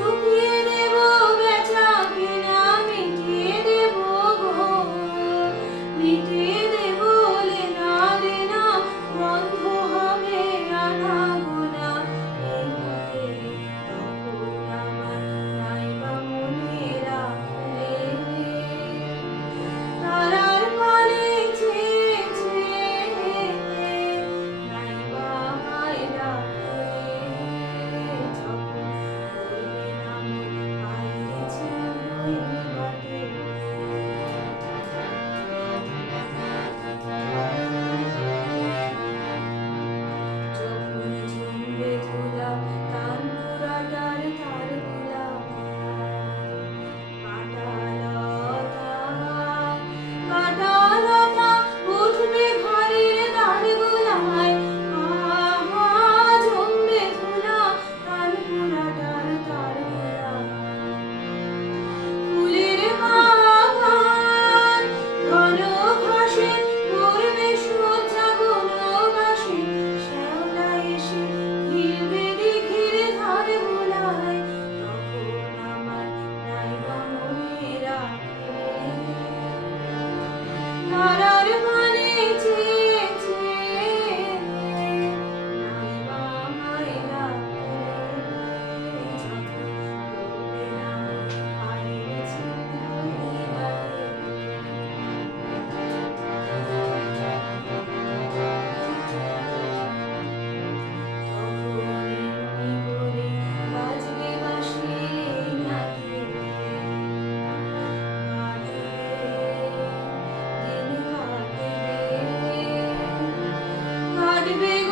to be দিন কাটবে কাটবে